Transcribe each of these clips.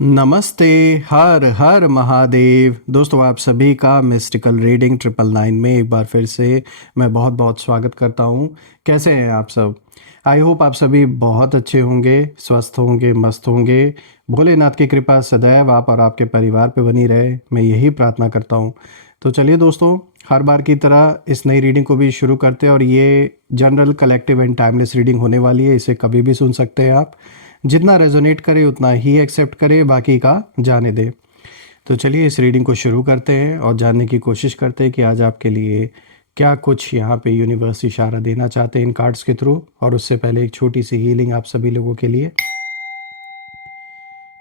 नमस्ते। हर हर महादेव। दोस्तों, आप सभी का मिस्टिकल रीडिंग 999 में एक बार फिर से मैं बहुत बहुत स्वागत करता हूँ। कैसे हैं आप सब? आई होप आप सभी बहुत अच्छे होंगे, स्वस्थ होंगे, मस्त होंगे। भोलेनाथ की कृपा सदैव आप और आपके परिवार पे बनी रहे, मैं यही प्रार्थना करता हूँ। तो चलिए दोस्तों, हर बार की तरह इस नई रीडिंग को भी शुरू करते हैं। और ये general, collective and timeless reading होने वाली है। इसे कभी भी सुन सकते हैं आप। जितना रेजोनेट करे उतना ही एक्सेप्ट करे, बाकी का जाने दे। तो चलिए इस रीडिंग को शुरू करते हैं और जानने की कोशिश करते हैं कि आज आपके लिए क्या कुछ यहाँ पे यूनिवर्स इशारा देना चाहते हैं इन कार्ड्स के थ्रू। और उससे पहले एक छोटी सी हीलिंग आप सभी लोगों के लिए।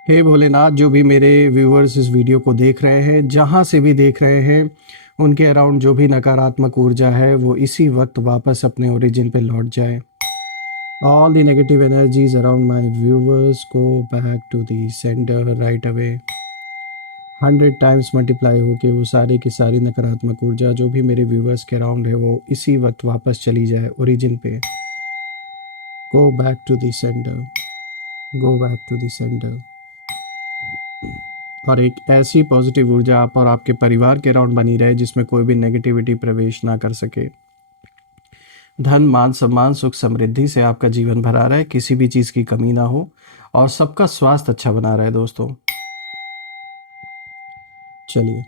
हे भोलेनाथ, जो भी मेरे व्यूअर्स इस वीडियो को देख रहे हैं, जहाँ से भी देख रहे हैं, उनके अराउंड जो भी नकारात्मक ऊर्जा है वो इसी वक्त वापस अपने ओरिजिन पे लौट जाए। All the negative energies around my viewers go back to the sender right away. 100 times multiply होके वो सारी की सारी नकारात्मक ऊर्जा जो भी मेरे व्यूवर्स के अराउंड है वो इसी वक्त वापस चली जाए ओरिजिन पे। Go back to the centre, go back to the centre. और एक ऐसी पॉजिटिव ऊर्जा आप और आपके परिवार के अराउंड बनी रहे जिसमें कोई भी नेगेटिविटी प्रवेश ना कर सके। धन, मान, सम्मान, सुख, समृद्धि से आपका जीवन भरा रहे, किसी भी चीज़ की कमी ना हो और सबका स्वास्थ्य अच्छा बना रहे दोस्तों। चलिए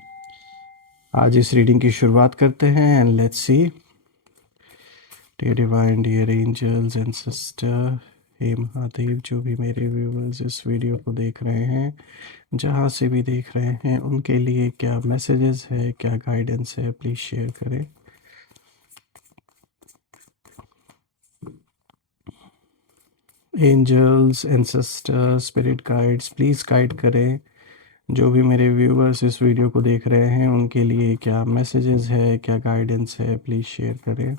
आज इस रीडिंग की शुरुआत करते हैं and let's see. Dear divine, dear angels and sister, हे महादेव, जो भी मेरे व्यूवर्स इस वीडियो को देख रहे हैं, जहाँ से भी देख रहे हैं, उनके लिए क्या मैसेजेस है, क्या गाइडेंस है, प्लीज़ शेयर करें। Angels and sister, spirit guides, please guide करें जो भी मेरे व्यूवर्स इस वीडियो को देख रहे हैं, उनके लिए क्या मैसेजेस है, क्या गाइडेंस है, प्लीज़ शेयर करें।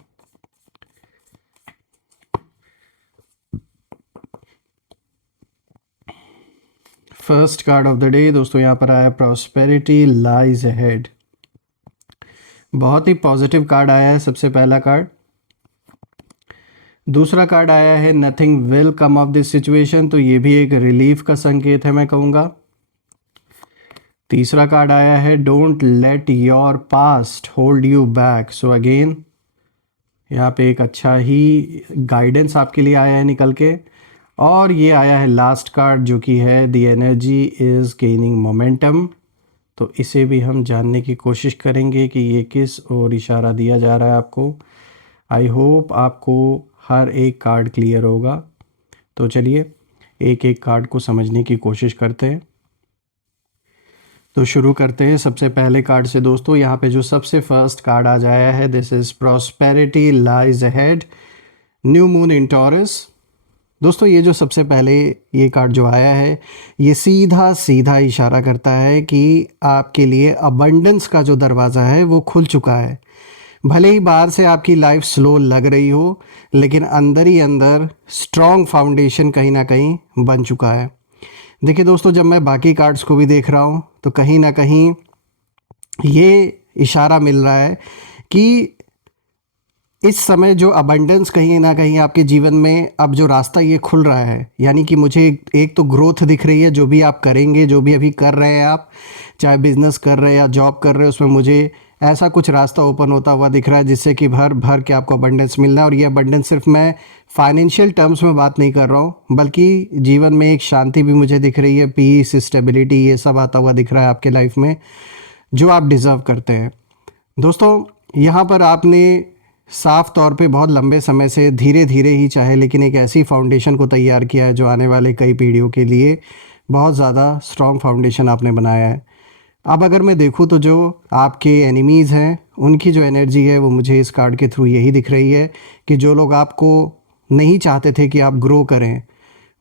First card of the day दोस्तों, यहाँ पर आया प्रॉस्पेरिटी लाइज अहेड। बहुत ही पॉजिटिव कार्ड आया है सबसे पहला कार्ड। दूसरा कार्ड आया है nothing will come of this situation, तो ये भी एक रिलीफ का संकेत है मैं कहूँगा। तीसरा कार्ड आया है don't let your past hold you back. So again यहाँ पे एक अच्छा ही गाइडेंस आपके लिए आया है निकल के। और ये आया है लास्ट कार्ड जो कि है the energy is gaining momentum. तो इसे भी हम जानने की कोशिश करेंगे कि ये किस ओर इशारा दिया जा रहा है आपको। आई होप आपको हर एक कार्ड क्लियर होगा। तो चलिए एक एक कार्ड को समझने की कोशिश करते हैं। तो शुरू करते हैं सबसे पहले कार्ड से दोस्तों। यहाँ पे जो सबसे फर्स्ट कार्ड आ जाया है, this is prosperity lies ahead, new moon in taurus. दोस्तों ये जो सबसे पहले ये कार्ड जो आया है, ये सीधा सीधा इशारा करता है कि आपके लिए अबंडेंस का जो दरवाज़ा है वो खुल चुका है। भले ही बाहर से आपकी लाइफ स्लो लग रही हो, लेकिन अंदर ही अंदर स्ट्रॉन्ग फाउंडेशन कहीं ना कहीं बन चुका है। देखिए दोस्तों, जब मैं बाकी कार्ड्स को भी देख रहा हूँ तो कहीं ना कहीं ये इशारा मिल रहा है कि इस समय जो अबंडेंस कहीं ना कहीं आपके जीवन में अब जो रास्ता ये खुल रहा है, यानी कि मुझे एक तो ग्रोथ दिख रही है। जो भी आप करेंगे, जो भी अभी कर रहे हैं आप, चाहे बिजनेस कर रहे हैं या जॉब कर रहे हैं, उसमें मुझे ऐसा कुछ रास्ता ओपन होता हुआ दिख रहा है जिससे कि भर भर के आपको अबंडेंस मिल रहा है। और ये अबंडेंस सिर्फ मैं फाइनेंशियल टर्म्स में बात नहीं कर रहा हूँ, बल्कि जीवन में एक शांति भी मुझे दिख रही है, पीस, स्टेबिलिटी, ये सब आता हुआ दिख रहा है आपके लाइफ में, जो आप डिज़र्व करते हैं। दोस्तों यहाँ पर आपने साफ तौर पे बहुत लंबे समय से धीरे धीरे ही चाहे, लेकिन एक ऐसी फाउंडेशन को तैयार किया है जो आने वाले कई पीढ़ियों के लिए बहुत ज़्यादा स्ट्रॉन्ग फाउंडेशन आपने बनाया है। अब अगर मैं देखूँ तो जो आपके एनिमीज़ हैं, उनकी जो एनर्जी है वो मुझे इस कार्ड के थ्रू यही दिख रही है कि जो लोग आपको नहीं चाहते थे कि आप ग्रो करें,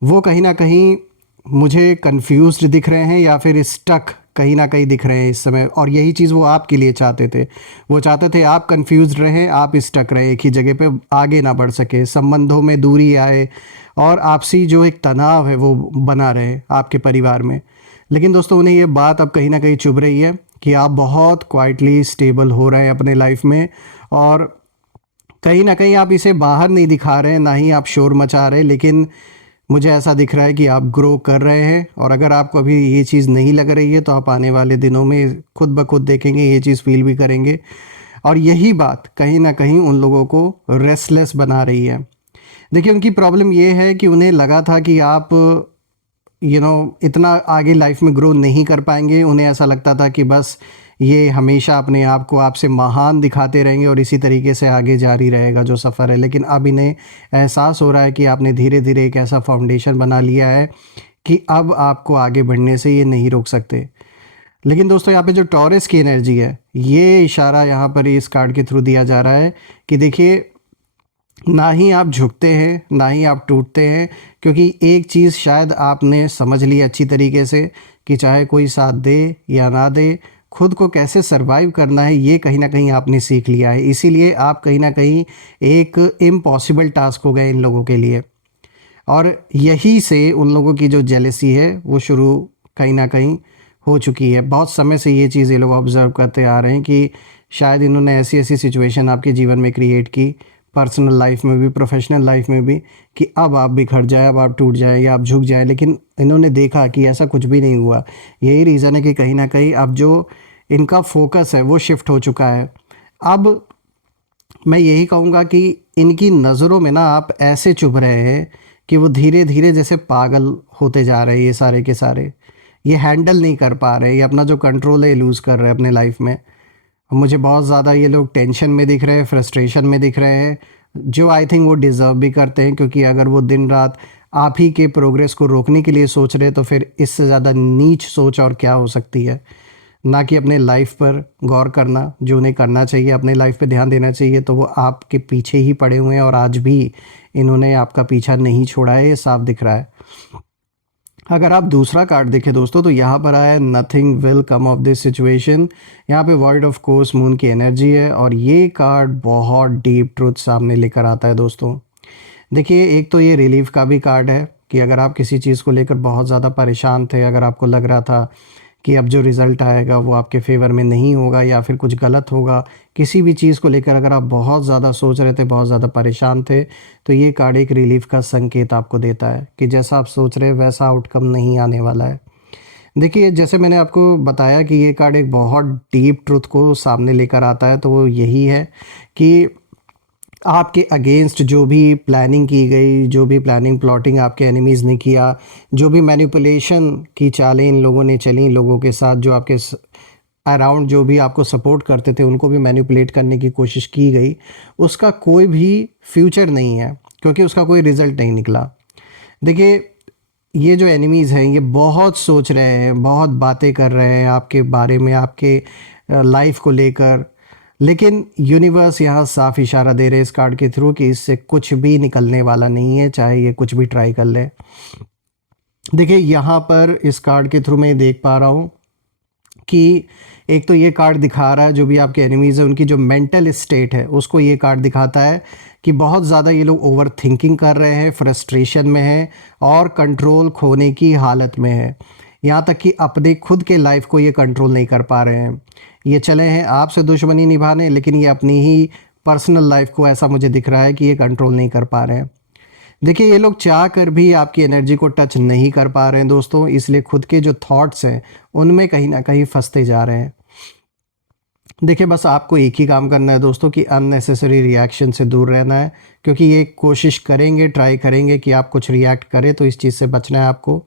वो कहीं ना कहीं मुझे कंफ्यूज्ड दिख रहे हैं या फिर स्टक कहीं ना कहीं दिख रहे हैं इस समय। और यही चीज़ वो आपके लिए चाहते थे। वो चाहते थे आप कंफ्यूज्ड रहें, आप स्टक रहें एक ही जगह पे, आगे ना बढ़ सके, संबंधों में दूरी आए और आपसी जो एक तनाव है वो बना रहे आपके परिवार में। लेकिन दोस्तों उन्हें ये बात अब कहीं ना कहीं चुभ रही है कि आप बहुत क्वाइटली स्टेबल हो रहे हैं अपने लाइफ में, और कहीं ना कहीं आप इसे बाहर नहीं दिखा रहे हैं, ना ही आप शोर मचा रहे, लेकिन मुझे ऐसा दिख रहा है कि आप ग्रो कर रहे हैं, और अगर आपको अभी ये चीज़ नहीं लग रही है तो आप आने वाले दिनों में खुद ब खुद देखेंगे, ये चीज़ फील भी करेंगे। और यही बात कहीं ना कहीं उन लोगों को रेस्टलेस बना रही है। देखिए, उनकी प्रॉब्लम ये है कि उन्हें लगा था कि आप इतना आगे लाइफ में ग्रो नहीं कर पाएंगे। उन्हें ऐसा लगता था कि बस ये हमेशा अपने आप को आपसे महान दिखाते रहेंगे और इसी तरीके से आगे जारी रहेगा जो सफ़र है। लेकिन अब इन्हें एहसास हो रहा है कि आपने धीरे धीरे एक ऐसा फाउंडेशन बना लिया है कि अब आपको आगे बढ़ने से ये नहीं रोक सकते। लेकिन दोस्तों, यहाँ पे जो टॉरस की एनर्जी है, ये इशारा यहाँ पर इस कार्ड के थ्रू दिया जा रहा है कि देखिए, ना ही आप झुकते हैं ना ही आप टूटते हैं, क्योंकि एक चीज़ शायद आपने समझ ली अच्छी तरीके से कि चाहे कोई साथ दे या ना दे, खुद को कैसे सरवाइव करना है ये कहीं ना कहीं आपने सीख लिया है। इसीलिए आप कहीं ना कहीं एक इम्पॉसिबल टास्क हो गए इन लोगों के लिए, और यही से उन लोगों की जो जेलेसी है वो शुरू कहीं ना कहीं हो चुकी है। बहुत समय से ये चीज़ ये लोग ऑब्ज़र्व करते आ रहे हैं कि शायद इन्होंने ऐसी ऐसी सिचुएशन आपके जीवन में क्रिएट की, पर्सनल लाइफ में भी प्रोफेशनल लाइफ में भी, कि अब आप बिखर जाए, अब आप टूट जाए या आप झुक जाए। लेकिन इन्होंने देखा कि ऐसा कुछ भी नहीं हुआ। यही रीज़न है कि कहीं ना कहीं अब जो इनका फोकस है वो शिफ्ट हो चुका है। अब मैं यही कहूँगा कि इनकी नज़रों में ना आप ऐसे चुभ रहे हैं कि वो धीरे धीरे जैसे पागल होते जा रहे हैं। ये सारे के सारे ये हैंडल नहीं कर पा रहे, ये अपना जो कंट्रोल है लूज़ कर रहे हैं अपने लाइफ में। मुझे बहुत ज़्यादा ये लोग टेंशन में दिख रहे हैं, फ्रस्ट्रेशन में दिख रहे हैं, जो आई थिंक वो डिज़र्व भी करते हैं। क्योंकि अगर वो दिन रात आप ही के प्रोग्रेस को रोकने के लिए सोच रहे हैं तो फिर इससे ज़्यादा नीच सोच और क्या हो सकती है। ना कि अपने लाइफ पर गौर करना, जो उन्हें करना चाहिए, अपने लाइफ पे ध्यान देना चाहिए, तो वो आपके पीछे ही पड़े हुए हैं। और आज भी इन्होंने आपका पीछा नहीं छोड़ा है, ये साफ दिख रहा है। अगर आप दूसरा कार्ड देखें दोस्तों, तो यहाँ पर आया nothing will come of this situation. यहाँ पे वर्ड ऑफ कोर्स मून की एनर्जी है, और ये कार्ड बहुत डीप ट्रुथ सामने लेकर आता है दोस्तों। देखिए, एक तो ये रिलीफ का भी कार्ड है कि अगर आप किसी चीज़ को लेकर बहुत ज़्यादा परेशान थे, अगर आपको लग रहा था कि अब जो रिज़ल्ट आएगा वो आपके फेवर में नहीं होगा या फिर कुछ गलत होगा, किसी भी चीज़ को लेकर अगर आप बहुत ज़्यादा सोच रहे थे, बहुत ज़्यादा परेशान थे, तो ये कार्ड एक रिलीफ का संकेत आपको देता है कि जैसा आप सोच रहे हैं वैसा आउटकम नहीं आने वाला है। देखिए, जैसे मैंने आपको बताया कि ये कार्ड एक बहुत डीप ट्रुथ को सामने लेकर आता है, तो वो यही है कि आपके अगेंस्ट जो भी प्लानिंग की गई, जो भी प्लानिंग प्लॉटिंग आपके एनिमीज़ ने किया, जो भी मैनिपुलेशन की चालें इन लोगों ने चली लोगों के साथ, जो आपके अराउंड जो भी आपको सपोर्ट करते थे उनको भी मैनिपुलेट करने की कोशिश की गई, उसका कोई भी फ्यूचर नहीं है, क्योंकि उसका कोई रिज़ल्ट नहीं निकला। देखिए, ये जो एनिमीज़ हैं ये बहुत सोच रहे हैं, बहुत बातें कर रहे हैं आपके बारे में, आपके लाइफ को लेकर, लेकिन यूनिवर्स यहाँ साफ इशारा दे रहे हैं इस कार्ड के थ्रू कि इससे कुछ भी निकलने वाला नहीं है, चाहे ये कुछ भी ट्राई कर ले। देखिए, यहाँ पर इस कार्ड के थ्रू मैं देख पा रहा हूँ कि एक तो ये कार्ड दिखा रहा है जो भी आपके एनिमीज़ हैं उनकी जो मेंटल स्टेट है उसको ये कार्ड दिखाता है कि बहुत ज़्यादा ये लोग ओवर थिंकिंग कर रहे हैं, फ्रस्ट्रेशन में हैं और कंट्रोल खोने की हालत में है। यहाँ तक कि अपने खुद के लाइफ को ये कंट्रोल नहीं कर पा रहे हैं। ये चले हैं आपसे दुश्मनी निभाने, लेकिन ये अपनी ही पर्सनल लाइफ को ऐसा मुझे दिख रहा है कि ये कंट्रोल नहीं कर पा रहे हैं। देखिए, ये लोग चाह कर भी आपकी एनर्जी को टच नहीं कर पा रहे हैं दोस्तों, इसलिए खुद के जो थॉट्स हैं उनमें कहीं ना कहीं फंसते जा रहे हैं। देखिए, बस आपको एक ही काम करना है दोस्तों कि अननेसेसरी रिएक्शन से दूर रहना है, क्योंकि ये कोशिश करेंगे, ट्राई करेंगे कि आप कुछ रिएक्ट करें, तो इस चीज़ से बचना है आपको।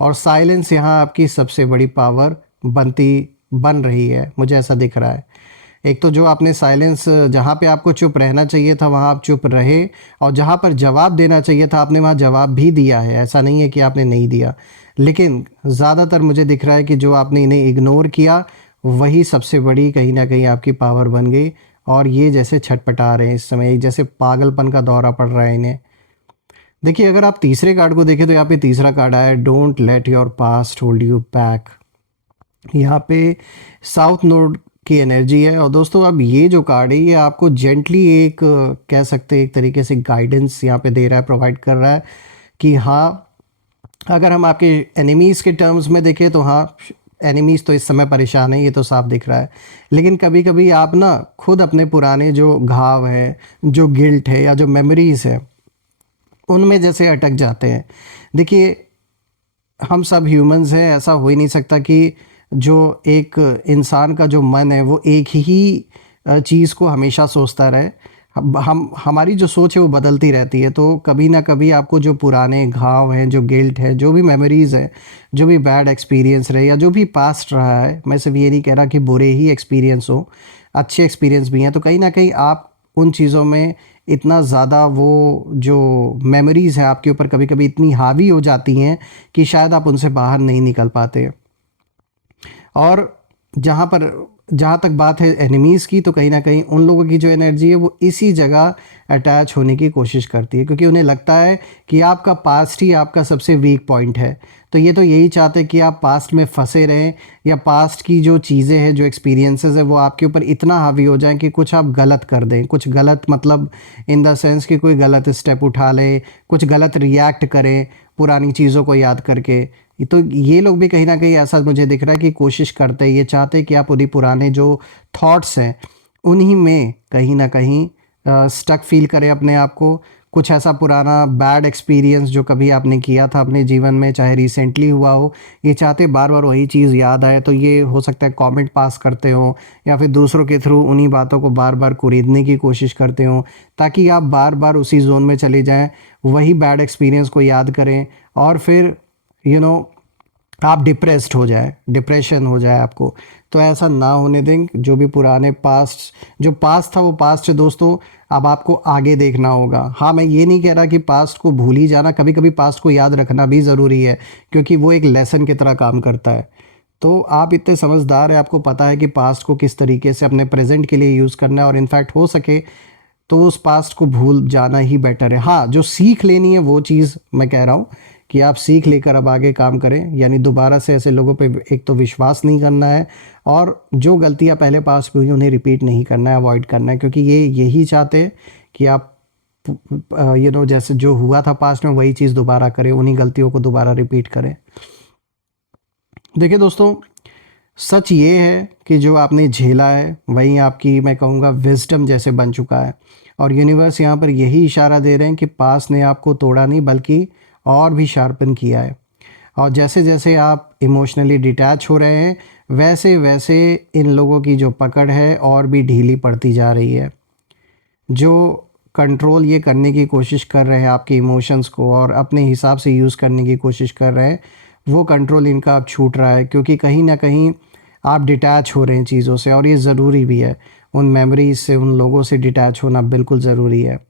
और साइलेंस यहाँ आपकी सबसे बड़ी पावर बन रही है, मुझे ऐसा दिख रहा है। एक तो जो आपने साइलेंस, जहाँ पे आपको चुप रहना चाहिए था वहाँ आप चुप रहे, और जहाँ पर जवाब देना चाहिए था आपने वहाँ जवाब भी दिया है, ऐसा नहीं है कि आपने नहीं दिया। लेकिन ज़्यादातर मुझे दिख रहा है कि जो आपने इन्हें इग्नोर किया वही सबसे बड़ी कहीं ना कहीं आपकी पावर बन गई, और ये जैसे छटपटा रहे हैं इस समय, जैसे पागलपन का दौरा पड़ रहा है इन्हें। देखिए, अगर आप तीसरे कार्ड को देखें तो यहाँ पे तीसरा कार्ड आया है, don't let your past hold you back. यहाँ पे साउथ नोड की एनर्जी है, और दोस्तों अब ये जो कार्ड है ये आपको जेंटली एक कह सकते हैं एक तरीके से गाइडेंस यहाँ पे दे रहा है, प्रोवाइड कर रहा है कि हाँ, अगर हम आपके एनिमीज़ के टर्म्स में देखें तो हाँ, एनिमीज़ तो इस समय परेशान है, ये तो साफ दिख रहा है। लेकिन कभी कभी आप ना खुद अपने पुराने जो घाव हैं, जो गिल्ट है या जो मेमोरीज़ है, उनमें जैसे अटक जाते हैं। देखिए, हम सब ह्यूमंस हैं, ऐसा हो ही नहीं सकता कि जो एक इंसान का जो मन है वो एक ही चीज़ को हमेशा सोचता रहे। हम हमारी जो सोच है वो बदलती रहती है, तो कभी ना कभी आपको जो पुराने घाव हैं, जो गिल्ट है, जो भी मेमोरीज़ है, जो भी बैड एक्सपीरियंस रहे या जो भी पास्ट रहा है, मैं सिर्फ ये नहीं कह रहा कि बुरे ही एक्सपीरियंस हो, अच्छे एक्सपीरियंस भी हैं, तो कहीं ना कहीं आप उन चीज़ों में इतना ज़्यादा वो जो मेमोरीज़ हैं आपके ऊपर कभी कभी इतनी हावी हो जाती हैं कि शायद आप उनसे बाहर नहीं निकल पाते। और जहाँ तक बात है एनिमीज़ की, तो कहीं न कहीं उन लोगों की जो एनर्जी है वो इसी जगह अटैच होने की कोशिश करती है, क्योंकि उन्हें लगता है कि आपका पास्ट ही आपका सबसे वीक पॉइंट है। तो ये तो यही चाहते हैं कि आप पास्ट में फँसे रहें, या पास्ट की जो चीज़ें हैं, जो एक्सपीरियंसेस हैं, वो आपके ऊपर इतना हावी हो जाएँ कि कुछ आप गलत कर दें। कुछ गलत मतलब इन द सेंस कि कोई गलत स्टेप उठा लें, कुछ गलत रिएक्ट करें, पुरानी चीज़ों को याद करके। तो ये लोग भी कहीं न कहीं ऐसा मुझे दिख रहा है कि कोशिश करते हैं, ये चाहते हैं कि आप उन्हीं पुराने जो थॉट्स हैं, उन्हीं में कहीं न कहीं स्टक फ़ील करें अपने आप को। कुछ ऐसा पुराना बैड एक्सपीरियंस जो कभी आपने किया था अपने जीवन में, चाहे रिसेंटली हुआ हो, ये चाहते बार-बार वही चीज़ याद आए। तो ये हो सकता है कमेंट पास करते हों, या फिर दूसरों के थ्रू उन्हीं बातों को बार-बार कुरेदने की कोशिश करते हों, ताकि आप बार-बार उसी ज़ोन में चले जाएँ, वही बैड एक्सपीरियंस को याद करें, और फिर यू नो आप डिप्रेस्ड हो जाए, डिप्रेशन हो जाए आपको। तो ऐसा ना होने दें। जो भी पुराने पास्ट, जो पास्ट था वो पास्ट है दोस्तों। अब आपको आगे देखना होगा। हाँ, मैं ये नहीं कह रहा कि पास्ट को भूल ही जाना, कभी कभी पास्ट को याद रखना भी ज़रूरी है, क्योंकि वो एक लेसन की तरह काम करता है। तो आप इतने समझदार हैं, आपको पता है कि पास्ट को किस तरीके से अपने प्रेजेंट के लिए यूज़ करना है, और इनफैक्ट हो सके तो उस पास्ट को भूल जाना ही बेटर है। हाँ, जो सीख लेनी है वो चीज़ मैं कह रहा हूँ कि आप सीख लेकर अब आगे काम करें, यानी दोबारा से ऐसे लोगों पे एक तो विश्वास नहीं करना है, और जो गलतियाँ पहले पास्ट में हुई उन्हें रिपीट नहीं करना है, अवॉइड करना है, क्योंकि ये यही चाहते हैं कि आप जैसे जो हुआ था पास्ट में वही चीज़ दोबारा करें, उन्हीं गलतियों को दोबारा रिपीट करें। देखिए दोस्तों, सच ये है कि जो आपने झेला है वही आपकी, मैं कहूँगा, विज़डम जैसे बन चुका है, और यूनिवर्स यहाँ पर यही इशारा दे रहे हैं कि पास ने आपको तोड़ा नहीं, बल्कि और भी शार्पन किया है। और जैसे जैसे आप इमोशनली डिटैच हो रहे हैं, वैसे वैसे इन लोगों की जो पकड़ है और भी ढीली पड़ती जा रही है। जो कंट्रोल ये करने की कोशिश कर रहे हैं आपके इमोशंस को, और अपने हिसाब से यूज़ करने की कोशिश कर रहे हैं, वो कंट्रोल इनका अब छूट रहा है, क्योंकि कहीं ना कहीं आप डिटैच हो रहे हैं चीज़ों से, और ये ज़रूरी भी है। उन मेमोरीज़ से, उन लोगों से डिटैच होना बिल्कुल ज़रूरी है।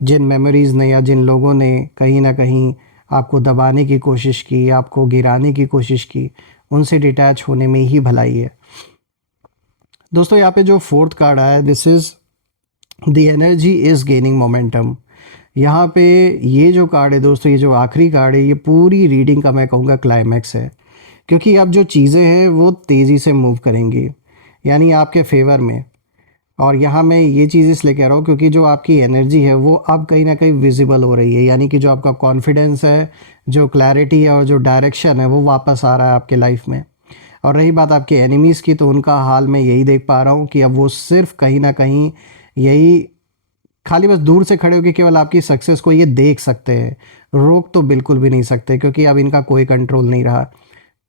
जिन मेमोरीज़ ने या जिन लोगों ने कहीं न कहीं आपको दबाने की कोशिश की, आपको गिराने की कोशिश की, उनसे डिटैच होने में ही भलाई है। दोस्तों, यहाँ पे जो फोर्थ कार्ड आया है, this is the energy is gaining momentum. यहाँ पे ये जो कार्ड है दोस्तों, ये जो आखिरी कार्ड है, ये पूरी रीडिंग का मैं कहूँगा क्लाइमैक्स है, क्योंकि अब जो चीज़ें हैं वो तेज़ी से मूव करेंगी, यानी आपके फेवर में। और यहाँ मैं ये चीज़ इसलिए कह रहा हूँ क्योंकि जो आपकी एनर्जी है वो अब कहीं ना कहीं विजिबल हो रही है, यानी कि जो आपका कॉन्फिडेंस है, जो क्लैरिटी है, और जो डायरेक्शन है, वो वापस आ रहा है आपके लाइफ में। और रही बात आपके एनिमीज़ की, तो उनका हाल मैं यही देख पा रहा हूँ कि अब वो सिर्फ कहीं ना कहीं यही खाली बस दूर से खड़े होकर केवल आपकी सक्सेस को ये देख सकते हैं, रोक तो बिल्कुल भी नहीं सकते, क्योंकि अब इनका कोई कंट्रोल नहीं रहा।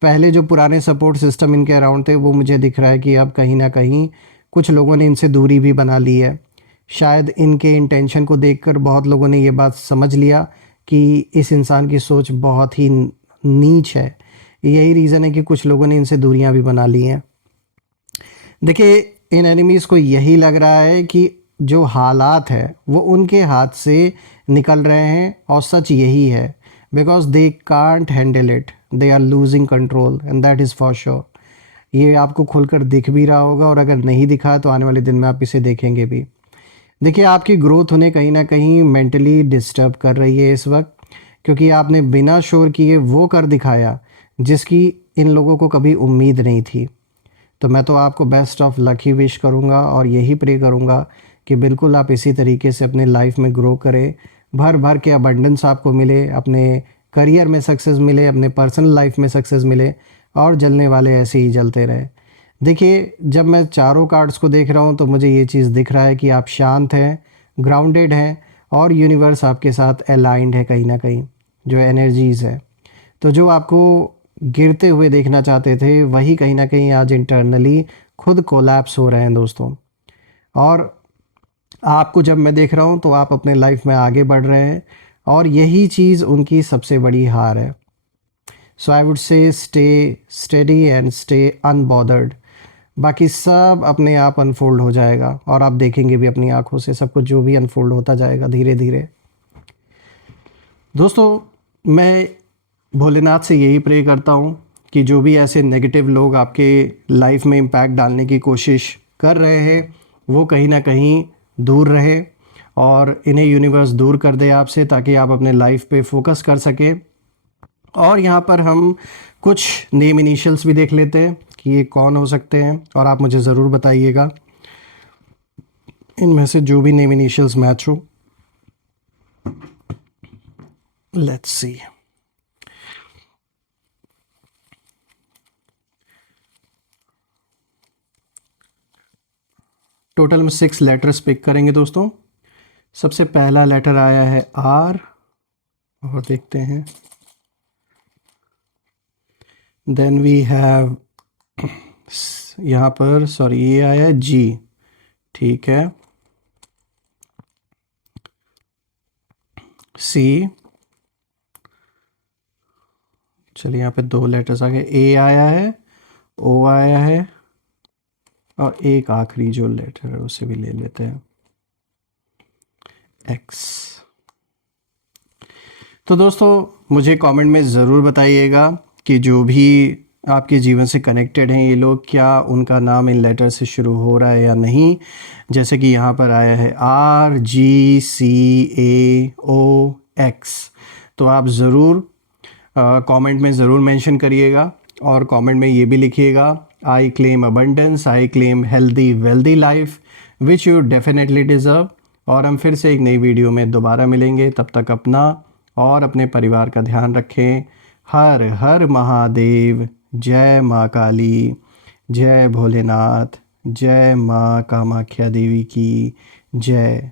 पहले जो पुराने सपोर्ट सिस्टम इनके अराउंड थे, वो मुझे दिख रहा है कि अब कहीं ना कहीं कुछ लोगों ने इनसे दूरी भी बना ली है। शायद इनके इंटेंशन को देखकर बहुत लोगों ने ये बात समझ लिया कि इस इंसान की सोच बहुत ही नीच है। यही रीज़न है कि कुछ लोगों ने इनसे दूरियां भी बना ली हैं। देखिए, इन एनिमीज़ को यही लग रहा है कि जो हालात है वो उनके हाथ से निकल रहे हैं, और सच यही है, because they can't handle it, they are losing control, and that is for sure. ये आपको खुलकर दिख भी रहा होगा, और अगर नहीं दिखा तो आने वाले दिन में आप इसे देखेंगे भी। देखिए, आपकी ग्रोथ उन्हें कहीं ना कहीं मेंटली डिस्टर्ब कर रही है इस वक्त, क्योंकि आपने बिना शोर किए वो कर दिखाया जिसकी इन लोगों को कभी उम्मीद नहीं थी। तो मैं तो आपको best of luck he wish करूँगा, और यही प्रे करूँगा कि बिल्कुल आप इसी तरीके से अपने लाइफ में ग्रो करें, भर भर के अबंडेंस आपको मिले, अपने करियर में सक्सेस मिले, अपने पर्सनल लाइफ में सक्सेस मिले, और जलने वाले ऐसे ही जलते रहे। देखिए, जब मैं चारों कार्ड्स को देख रहा हूँ तो मुझे ये चीज़ दिख रहा है कि आप शांत हैं, ग्राउंडेड हैं, और यूनिवर्स आपके साथ अलाइंड है कहीं ना कहीं, जो एनर्जीज़ है। तो जो आपको गिरते हुए देखना चाहते थे वही कहीं ना कहीं आज इंटरनली खुद कोलैप्स हो रहे हैं दोस्तों। और आपको जब मैं देख रहा हूँ तो आप अपने लाइफ में आगे बढ़ रहे हैं, और यही चीज़ उनकी सबसे बड़ी हार है। So I would say stay steady and stay unbothered. बाकी सब अपने आप अनफोल्ड हो जाएगा, और आप देखेंगे भी अपनी आंखों से सब कुछ जो भी अनफोल्ड होता जाएगा धीरे धीरे। दोस्तों, मैं भोलेनाथ से यही प्रे करता हूँ कि जो भी ऐसे नेगेटिव लोग आपके लाइफ में इम्पैक्ट डालने की कोशिश कर रहे हैं वो कहीं ना कहीं दूर रहे, और इन्हें यूनिवर्स दूर कर दे आपसे, ताकि आप अपने लाइफ पे फोकस कर सकें। और यहाँ पर हम कुछ नेम इनिशियल्स भी देख लेते हैं कि ये कौन हो सकते हैं, और आप मुझे ज़रूर बताइएगा इनमें से जो भी नेम इनिशियल्स मैच हो। Let's see. टोटल में 6 लेटर्स पिक करेंगे दोस्तों। सबसे पहला लेटर आया है आर, और देखते हैं। देन वी हैव यहाँ पर सॉरी ये आया है जी, ठीक है। सी, चलिए यहाँ पे 2 लेटर्स आ गए, ए आया है, ओ आया है, और एक आखिरी जो लेटर है उसे भी ले लेते हैं, एक्स। तो दोस्तों मुझे कमेंट में ज़रूर बताइएगा कि जो भी आपके जीवन से कनेक्टेड हैं ये लोग, क्या उनका नाम इन लेटर से शुरू हो रहा है या नहीं। जैसे कि यहाँ पर आया है आर जी सी ए ओ एक्स। तो आप ज़रूर कमेंट में ज़रूर मेंशन करिएगा, और कमेंट में ये भी लिखिएगा, I claim abundance, I claim healthy wealthy life which you definitely deserve. और हम फिर से एक नई वीडियो में दोबारा मिलेंगे, तब तक अपना और अपने परिवार का ध्यान रखें। हर हर महादेव, जय माँ काली, जय भोलेनाथ, जय माँ कामाख्या देवी की जय।